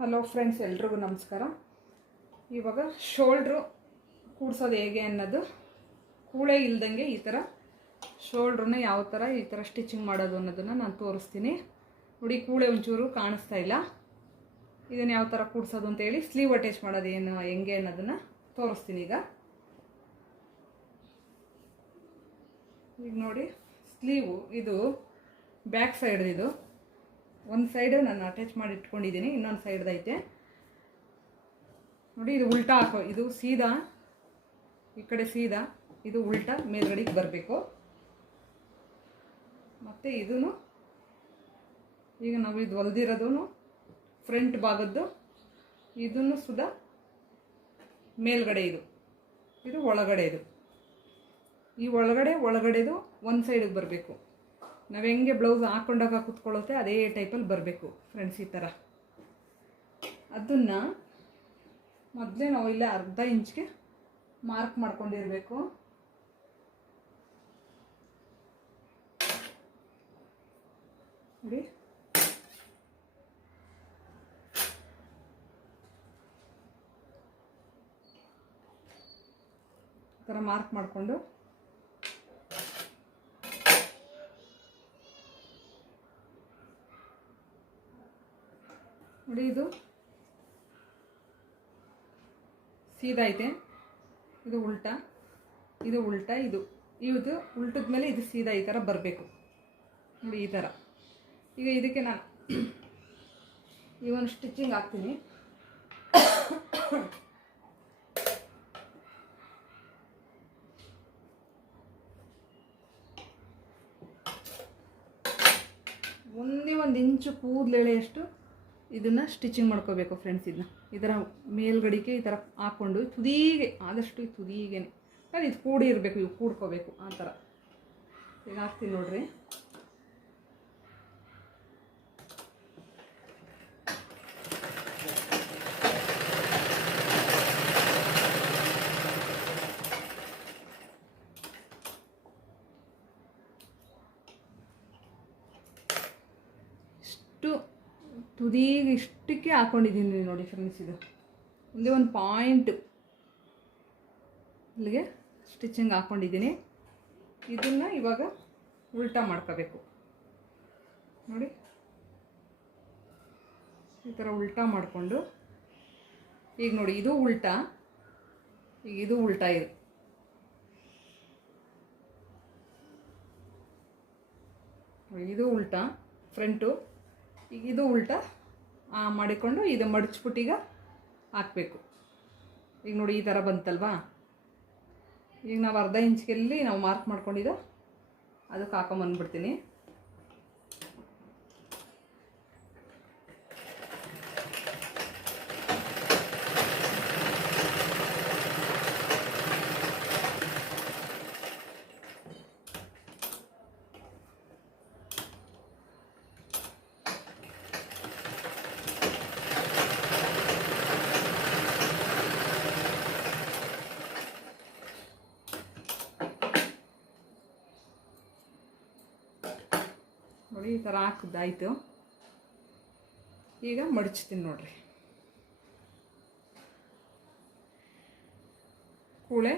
Hello friends, ಎಲ್ರಿಗೂ ನಮಸ್ಕಾರ. ಇವಾಗ ಶೋಲ್ಡ್ರು ಕೂಡ್ಸೋದು ಹೇಗೆ ಅನ್ನೋದು, ಕೂಳೆ ಇಲ್ದಂಗೆ ಈ ಥರ ಶೋಲ್ಡ್ರನ್ನ ಯಾವ ಥರ ಈ ಥರ ಸ್ಟಿಚಿಂಗ್ ಮಾಡೋದು ಅನ್ನೋದನ್ನು ನಾನು ತೋರಿಸ್ತೀನಿ. ನೋಡಿ, ಕೂಳೆ ಒಂಚೂರು ಕಾಣಿಸ್ತಾ ಇಲ್ಲ. ಇದನ್ನು ಯಾವ ಥರ ಕೂಡ್ಸೋದು ಅಂತೇಳಿ ಸ್ಲೀವ್ ಅಟ್ಯಾಚ್ ಮಾಡೋದು ಏನು ಹೆಂಗೆ ಅನ್ನೋದನ್ನು ತೋರಿಸ್ತೀನಿ. ಈಗ ನೋಡಿ, ಸ್ಲೀವು ಇದು ಬ್ಯಾಕ್ ಸೈಡ್, ಇದು ಒಂದು ಸೈಡು ನಾನು ಅಟ್ಯಾಚ್ ಮಾಡಿ ಇಟ್ಕೊಂಡಿದ್ದೀನಿ, ಇನ್ನೊಂದು ಸೈಡ್ದೈತೆ ನೋಡಿ. ಇದು ಉಲ್ಟಾ ಹಾಕೋ, ಇದು ಸೀದಾ ಈ ಕಡೆ ಸೀದಾ, ಇದು ಉಲ್ಟಾ ಮೇಲ್ಗಡೆಗೆ ಬರಬೇಕು. ಮತ್ತು ಇದೂ ಈಗ ನಾವು ಇದು ಹೊಲ್ದಿರೋದು ಫ್ರಂಟ್ ಭಾಗದ್ದು, ಇದನ್ನು ಸುದಾ ಮೇಲ್ಗಡೆ, ಇದು ಒಳಗಡೆ, ಈ ಒಳಗಡೆದು ಒಂದು ಸೈಡಿಗೆ ಬರಬೇಕು. ನಾವು ಹೆಂಗೆ ಬ್ಲೌಸ್ ಹಾಕ್ಕೊಂಡಾಗ ಕೂತ್ಕೊಳ್ಳುತ್ತೆ ಅದೇ ಟೈಪಲ್ಲಿ ಬರಬೇಕು ಫ್ರೆಂಡ್ಸ್. ಈ ಥರ ಅದನ್ನು ಮೊದಲೇ ನಾವು ಇಲ್ಲೇ ಅರ್ಧ ಇಂಚ್ಗೆ ಮಾರ್ಕ್ ಮಾಡ್ಕೊಂಡಿರಬೇಕು. ನೋಡಿ, ಈ ಥರ ಮಾರ್ಕ್ ಮಾಡಿಕೊಂಡು ನೋಡಿ, ಇದು ಸೀದಾ ಐತೆ, ಇದು ಉಲ್ಟಾ, ಇದು ಉಲ್ಟಾ, ಇದು ಉಲ್ಟದ ಮೇಲೆ ಇದು ಸೀದಾ ಈ ಥರ ಬರಬೇಕು ನೋಡಿ, ಈ ಥರ. ಈಗ ಇದಕ್ಕೆ ನಾನು ಈ ಒಂದು ಸ್ಟಿಚಿಂಗ್ ಹಾಕ್ತೀನಿ. ಒಂದು ಇಂಚು ಕೂದಲೆಳೆಯಷ್ಟು ಇದನ್ನು ಸ್ಟಿಚಿಂಗ್ ಮಾಡ್ಕೋಬೇಕು ಫ್ರೆಂಡ್ಸ್. ಇದರ ಮೇಲ್ಗಡೆಗೆ ಈ ಥರ ಹಾಕ್ಕೊಂಡು ತುದಿಗೆ, ಆದಷ್ಟು ತುದಿಗೆ ಅದು ಇದು ಕೂಡಿ ಇರಬೇಕು, ಇವು ಕೂಡ್ಕೋಬೇಕು ಆ ಥರ. ಈಗ ಹಾಕ್ತೀನಿ ನೋಡ್ರಿ. ತುದಿಗೆ ಇಷ್ಟಕ್ಕೆ ಹಾಕ್ಕೊಂಡಿದ್ದೀನಿ ನೋಡಿ ಫ್ರೆಂಡ್ಸ್. ಇದು ಒಂದೇ ಒಂದು ಪಾಯಿಂಟ್ ಇಲ್ಲಿಗೆ ಸ್ಟಿಚಿಂಗ್ ಹಾಕ್ಕೊಂಡಿದ್ದೀನಿ. ಇದನ್ನು ಇವಾಗ ಉಲ್ಟಾ ಮಾಡ್ಕೋಬೇಕು ನೋಡಿ, ಈ ಥರ ಉಲ್ಟಾ ಮಾಡಿಕೊಂಡು. ಈಗ ನೋಡಿ, ಇದು ಉಲ್ಟಾ, ಈಗ ಇದು ಉಲ್ಟಾ, ಇದು ಉಲ್ಟಾ ಫ್ರಂಟು, ಈಗ ಇದು ಉಲ್ಟಾ ಮಾಡಿಕೊಂಡು ಇದು ಮಡಚ್ಬಿಟ್ಟು ಈಗ ಹಾಕಬೇಕು. ಈಗ ನೋಡಿ, ಈ ಥರ ಬಂತಲ್ವಾ. ಈಗ ನಾವು ಅರ್ಧ ಇಂಚ್ಗೆಲ್ಲಿ ನಾವು ಮಾರ್ಕ್ ಮಾಡ್ಕೊಂಡಿದ್ದೋ ಅದಕ್ಕೆ ಹಾಕೊಂಬಂದ್ಬಿಡ್ತೀನಿ. ನೋಡಿ, ಈ ಥರ ಹಾಕಿದ್ದಾಯಿತು. ಈಗ ಮಡಚ್ತೀನಿ ನೋಡ್ರಿ. ಕೂಳೆ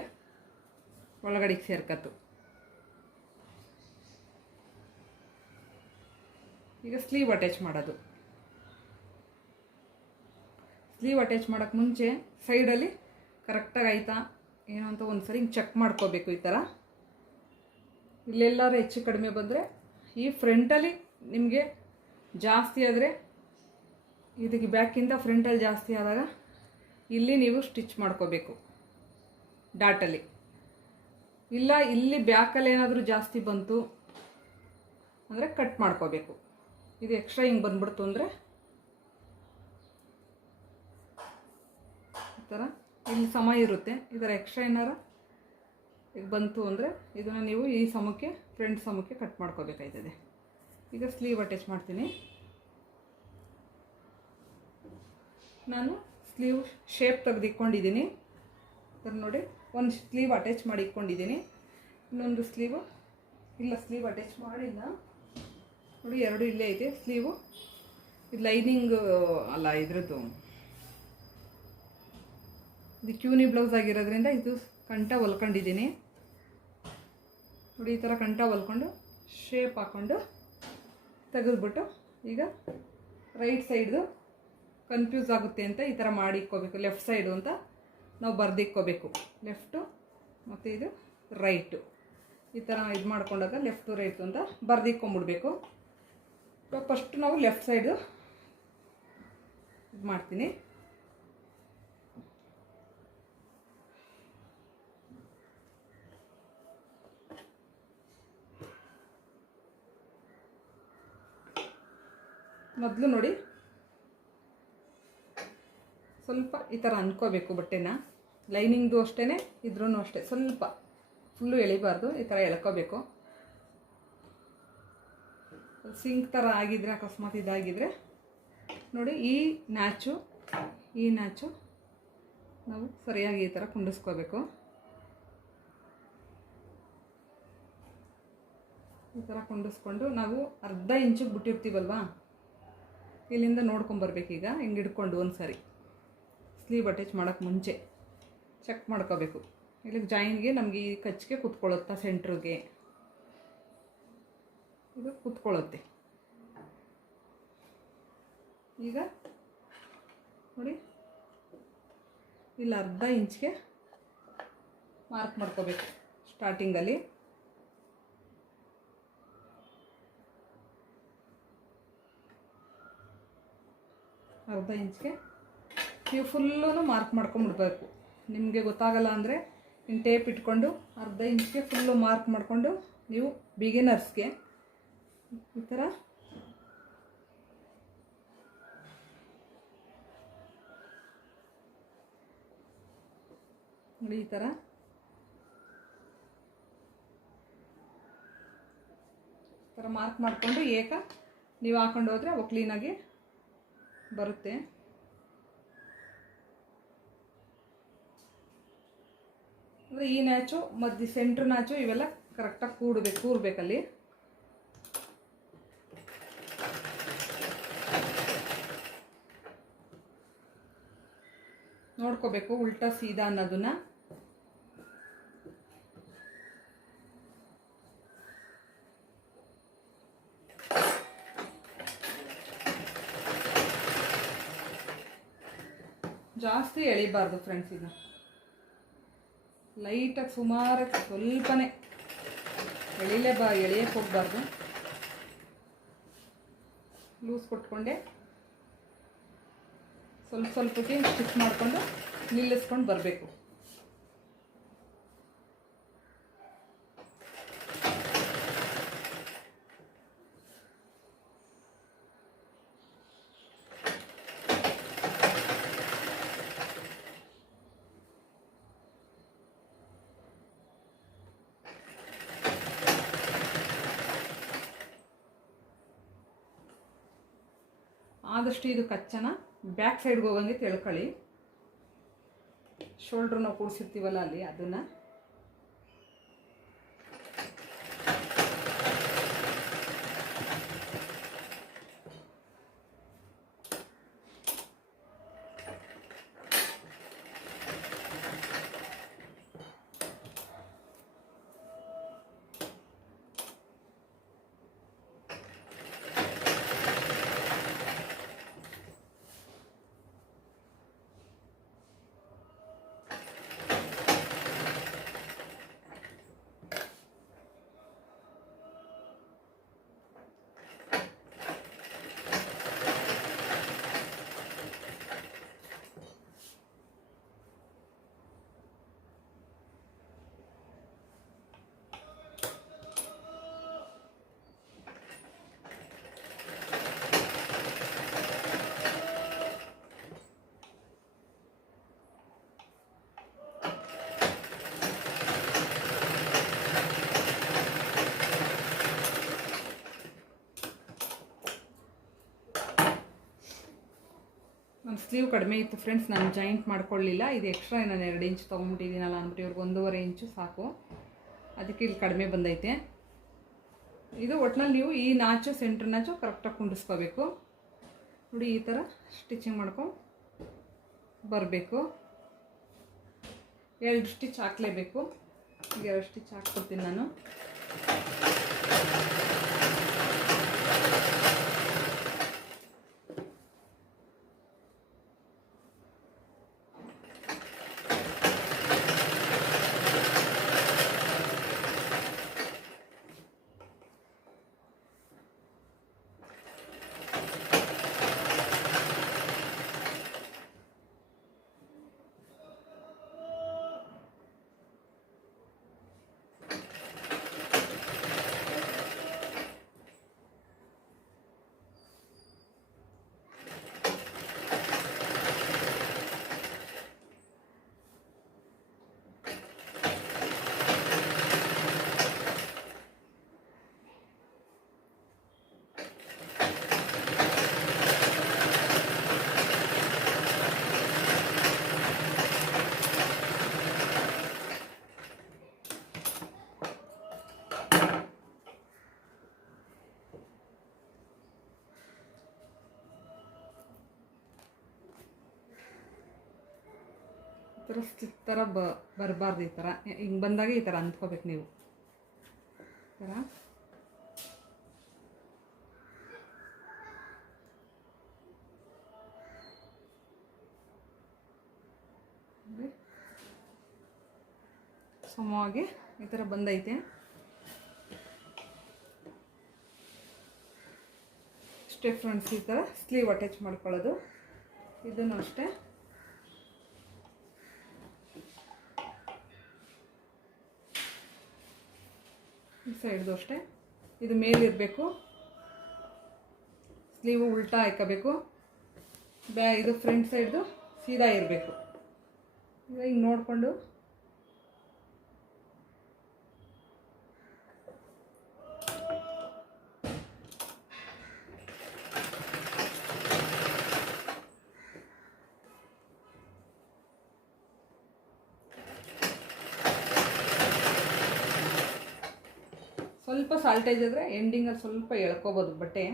ಒಳಗಡೆಗೆ ಸೇರ್ಕತ್ತು. ಈಗ ಸ್ಲೀವ್ ಅಟ್ಯಾಚ್ ಮಾಡೋದು. ಸ್ಲೀವ್ ಅಟ್ಯಾಚ್ ಮಾಡೋಕ್ಕೆ ಮುಂಚೆ ಸೈಡಲ್ಲಿ ಕರೆಕ್ಟಾಗಿ ಆಯ್ತಾ ಏನೋ ಅಂತ ಒಂದು ಸರಿ ಹಿಂಗೆ ಚೆಕ್ ಮಾಡ್ಕೋಬೇಕು. ಈ ಥರ ಇಲ್ಲೆಲ್ಲರೂ ಹೆಚ್ಚು ಕಡಿಮೆ ಬಂದರೆ, ಈ ಫ್ರಂಟಲ್ಲಿ ನಿಮಗೆ ಜಾಸ್ತಿ ಆದರೆ, ಇದಕ್ಕೆ ಬ್ಯಾಕಿಂದ ಫ್ರಂಟಲ್ಲಿ ಜಾಸ್ತಿ ಆದಾಗ ಇಲ್ಲಿ ನೀವು ಸ್ಟಿಚ್ ಮಾಡ್ಕೋಬೇಕು ಡಾಟಲ್ಲಿ. ಇಲ್ಲ ಇಲ್ಲಿ ಬ್ಯಾಕಲ್ಲಿ ಏನಾದರೂ ಜಾಸ್ತಿ ಬಂತು ಅಂದರೆ ಕಟ್ ಮಾಡ್ಕೋಬೇಕು. ಇದು ಎಕ್ಸ್ಟ್ರಾ ಹಿಂಗೆ ಬಂದ್ಬಿಡ್ತು ಅಂದರೆ ಈ ಥರ ಇಲ್ಲಿ ಸಮ ಇರುತ್ತೆ. ಇದರ ಎಕ್ಸ್ಟ್ರಾ ಏನಾರು ಈಗ ಬಂತು ಅಂದರೆ ಇದನ್ನು ನೀವು ಈ ಸಮಕ್ಕೆ, ಫ್ರಂಟ್ ಸಮಕ್ಕೆ ಕಟ್ ಮಾಡ್ಕೋಬೇಕಾಯ್ತದೆ. ಈಗ ಸ್ಲೀವ್ ಅಟ್ಯಾಚ್ ಮಾಡ್ತೀನಿ. ನಾನು ಸ್ಲೀವ್ ಶೇಪ್ ತೆಗೆದಿಟ್ಕೊಂಡಿದ್ದೀನಿ. ಅದನ್ನು ನೋಡಿ, ಒಂದು ಸ್ಲೀವ್ ಅಟ್ಯಾಚ್ ಮಾಡಿ ಇಟ್ಕೊಂಡಿದ್ದೀನಿ, ಇನ್ನೊಂದು ಸ್ಲೀವು ಇಲ್ಲ, ಸ್ಲೀವ್ ಅಟ್ಯಾಚ್ ಮಾಡಿಲ್ಲ ನೋಡಿ, ಎರಡು ಇಲ್ಲೇ ಇದೆ ಸ್ಲೀವು. ಇದು ಲೈನಿಂಗ್ ಅಲ್ಲ, ಇದ್ರದ್ದು ಇದು ಕ್ಯೂನಿ ಬ್ಲೌಸ್ ಆಗಿರೋದ್ರಿಂದ ಇದು ಕಂಠ ಹೊಲ್ಕೊಂಡಿದ್ದೀನಿ ನೋಡಿ. ಈ ಥರ ಕಂಠ ಹೊಲ್ಕೊಂಡು ಶೇಪ್ ಹಾಕ್ಕೊಂಡು ತೆಗೆದ್ಬಿಟ್ಟು ಈಗ ರೈಟ್ ಸೈಡ್ದು ಕನ್ಫ್ಯೂಸ್ ಆಗುತ್ತೆ ಅಂತ ಈ ಥರ ಮಾಡಿ ಇಕ್ಕೋಬೇಕು. ಲೆಫ್ಟ್ ಸೈಡು ಅಂತ ನಾವು ಬರೆದಿಕ್ಕೋಬೇಕು. ಲೆಫ್ಟು ಮತ್ತು ಇದು ರೈಟು ಈ ಥರ ಇದು ಮಾಡ್ಕೊಂಡಾಗ ಲೆಫ್ಟು ರೈಟು ಅಂತ ಬರೆದಿಕ್ಕೊಂಬಿಡ್ಬೇಕು. ಇವಾಗ ಫಸ್ಟ್ ನಾವು ಲೆಫ್ಟ್ ಸೈಡು ಇದು ಮಾಡ್ತೀನಿ. ಮೊದಲು ನೋಡಿ ಸ್ವಲ್ಪ ಈ ಥರ ಅಂದ್ಕೋಬೇಕು ಬಟ್ಟೆನ. ಲೈನಿಂಗ್ದು ಅಷ್ಟೇ, ಇದ್ರೂ ಅಷ್ಟೇ, ಸ್ವಲ್ಪ ಫುಲ್ಲು ಎಳಿಬಾರ್ದು, ಈ ಥರ ಎಳ್ಕೋಬೇಕು. ಸಿಂಕ್ ಥರ ಆಗಿದ್ರೆ ಅಕಸ್ಮಾತ್ ಇದಾಗಿದ್ದರೆ ನೋಡಿ ಈ ನ್ಯಾಚು ನಾವು ಸರಿಯಾಗಿ ಈ ಥರ ಕುಂಡಿಸ್ಕೋಬೇಕು. ಈ ಥರ ಕುಂಡಿಸ್ಕೊಂಡು ನಾವು ಅರ್ಧ ಇಂಚಿಗೆ ಬಿಟ್ಟಿರ್ತೀವಲ್ವಾ, ಇಲ್ಲಿಂದ ನೋಡ್ಕೊಂಬರ್ಬೇಕೀಗ. ಹಿಂಗೆ ಹಿಡ್ಕೊಂಡು ಒಂದು ಸಾರಿ ಸ್ಲೀವ್ ಅಟ್ಯಾಚ್ ಮಾಡೋಕ್ಕೆ ಮುಂಚೆ ಚೆಕ್ ಮಾಡ್ಕೋಬೇಕು. ಇಲ್ಲಿಗೆ ಜಾಯಿನ್ಗೆ ನಮಗೆ ಈ ಕಚ್ಚಿಗೆ ಕೂತ್ಕೊಳ್ಳುತ್ತಾ, ಸೆಂಟ್ರಿಗೆ ಇದು ಕೂತ್ಕೊಳ್ಳುತ್ತೆ. ಈಗ ನೋಡಿ ಇಲ್ಲಿ ಅರ್ಧ ಇಂಚ್ಗೆ ಮಾರ್ಕ್ ಮಾಡ್ಕೋಬೇಕು ಸ್ಟಾರ್ಟಿಂಗಲ್ಲಿ. ಅರ್ಧ ಇಂಚ್ಗೆ ನೀವು ಫುಲ್ಲೂ ಮಾರ್ಕ್ ಮಾಡ್ಕೊಂಬಿಡ್ಬೇಕು. ನಿಮಗೆ ಗೊತ್ತಾಗಲ್ಲ ಅಂದರೆ ಇನ್ನು ಟೇಪ್ ಇಟ್ಕೊಂಡು ಅರ್ಧ ಇಂಚ್ಗೆ ಫುಲ್ಲು ಮಾರ್ಕ್ ಮಾಡಿಕೊಂಡು ನೀವು ಬಿಗಿನರ್ಸ್ಗೆ ಈ ಥರ ನೋಡಿ ಈ ಥರ ಮಾರ್ಕ್ ಮಾಡಿಕೊಂಡು ನೀವು ಹಾಕೊಂಡು ಹೋದರೆ ಅವು ಕ್ಲೀನಾಗಿ ಬರುತ್ತೆ. ಅಂದರೆ ಈ ನ್ಯಾಚು ಮಧ್ಯ ಸೆಂಟ್ರ್ ನ್ಯಾಚು ಇವೆಲ್ಲ ಕರೆಕ್ಟಾಗಿ ಕೂರ್ಬೇಕಲ್ಲಿ. ನೋಡ್ಕೋಬೇಕು ಉಲ್ಟಾ ಸೀದಾ ಅನ್ನೋದನ್ನ. ಜಾಸ್ತಿ ಎಳಿಬಾರ್ದು ಫ್ರೆಂಡ್ಸ್, ಇದು ಲೈಟಾಗಿ ಸುಮಾರಾಗಿ ಸ್ವಲ್ಪನೇ ಎಳಿಯಕ್ಕೆ ಹೋಗಬಾರ್ದು. ಲೂಸ್ ಕೊಟ್ಕೊಂಡೆ ಸ್ವಲ್ಪಕ್ಕೆ ಸ್ಟಿಚ್ ಮಾಡಿಕೊಂಡು ನಿಲ್ಲಿಸ್ಕೊಂಡು ಬರಬೇಕು. ಆದಷ್ಟು ಇದು ಕಚ್ಚನ ಬ್ಯಾಕ್ ಸೈಡ್ಗೆ ಹೋಗಂಗೆ ತಿಳ್ಕೊಳ್ಳಿ. ಶೋಲ್ಡ್ರ್ ನಾವು ಕೂಡಿಸಿರ್ತೀವಲ್ಲ ಅಲ್ಲಿ ಅದನ್ನು ಸ್ಲೀವ್ ಕಡಿಮೆ ಇತ್ತು ಫ್ರೆಂಡ್ಸ್, ನಾನು ಜಾಯಿಂಟ್ ಮಾಡ್ಕೊಳ್ಳಿಲ್ಲ. ಇದು ಎಕ್ಸ್ಟ್ರಾ ನಾನು 2 ಇಂಚ್ ತೊಗೊಂಬಿಟ್ಟಿದ್ದೀನಲ್ಲ ಅಂದ್ಬಿಟ್ಟು ಇವ್ರಿಗೆ 1.5 ಇಂಚು ಸಾಕು, ಅದಕ್ಕೆ ಇಲ್ಲಿ ಕಡಿಮೆ ಬಂದೈತೆ. ಇದು ಒಟ್ಟಿನಲ್ಲಿ ನೀವು ಈ ನಾಚು ಸೆಂಟ್ರ್ ನಾಚು ಕರೆಕ್ಟಾಗಿ ಕುಂಡಿಸ್ಕೋಬೇಕು. ನೋಡಿ ಈ ಥರ ಸ್ಟಿಚಿಂಗ್ ಮಾಡ್ಕೊಂಡು ಬರಬೇಕು. 2 ಸ್ಟಿಚ್ ಹಾಕಲೇಬೇಕು. ಈಗ 2 ಸ್ಟಿಚ್ ಹಾಕ್ಕೊಡ್ತೀನಿ ನಾನು. ಈ ಥರ ಸ್ಟಿಚ್ ಥರ ಬರಬಾರ್ದು. ಈ ಥರ ಹಿಂಗೆ ಬಂದಾಗ ಈ ಥರ ಅಂದ್ಕೋಬೇಕು ನೀವು. ಈ ಥರ ಸಮವಾಗಿ ಈ ಥರ ಬಂದೈತೆ. ಅಷ್ಟೇ ಫ್ರೆಂಡ್ಸ್, ಈ ಥರ ಸ್ಲೀವ್ ಅಟ್ಯಾಚ್ ಮಾಡ್ಕೊಳ್ಳೋದು. ಇದನ್ನು ಅಷ್ಟೇ ಈ ಸೈಡ್ದು ಅಷ್ಟೇ. ಇದು ಮೇಲಿರಬೇಕು, ಸ್ಲೀವು ಉಲ್ಟಾ ಹಾಕಬೇಕು. ಇದು ಫ್ರಂಟ್ ಸೈಡ್ದು ಸೀದಾ ಇರಬೇಕು. ಈಗ ಹಿಂಗೆ ನೋಡಿಕೊಂಡು ಸ್ವಲ್ಪ ಸಾಲ್ಟೇಜ್ ಆದರೆ ಎಂಡಿಂಗಲ್ಲಿ ಸ್ವಲ್ಪ ಎಳ್ಕೊಬೋದು ಬಟ್ಟೆ.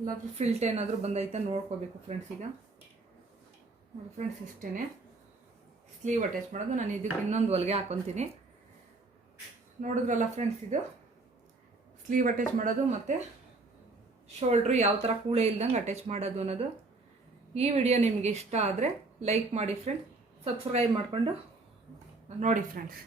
ಇಲ್ಲ ಫಿಲ್ಟ್ ಏನಾದರೂ ಬಂದೈತೆ ನೋಡ್ಕೋಬೇಕು ಫ್ರೆಂಡ್ಸ್. ಈಗ ನೋಡಿ ಫ್ರೆಂಡ್ಸ್, ಇಷ್ಟೇ ಸ್ಲೀವ್ ಅಟ್ಯಾಚ್ ಮಾಡೋದು. ನಾನು ಇದಕ್ಕೆ ಇನ್ನೊಂದು ಹೊಲಿಗೆ ಹಾಕ್ಕೊತೀನಿ. ನೋಡಿದ್ರಲ್ಲ ಫ್ರೆಂಡ್ಸ್, ಇದು ಸ್ಲೀವ್ ಅಟ್ಯಾಚ್ ಮಾಡೋದು ಮತ್ತು ಶೋಲ್ಡ್ರು ಯಾವ ಥರ ಕೂಳೆ ಇಲ್ದಂಗೆ ಅಟ್ಯಾಚ್ ಮಾಡೋದು ಅನ್ನೋದು. ಈ ವಿಡಿಯೋ ನಿಮಗೆ ಇಷ್ಟ ಆದರೆ ಲೈಕ್ ಮಾಡಿ ಫ್ರೆಂಡ್ಸ್, ಸಬ್ಸ್ಕ್ರೈಬ್ ಮಾಡಿಕೊಂಡು ನೋಡಿ ಫ್ರೆಂಡ್ಸ್.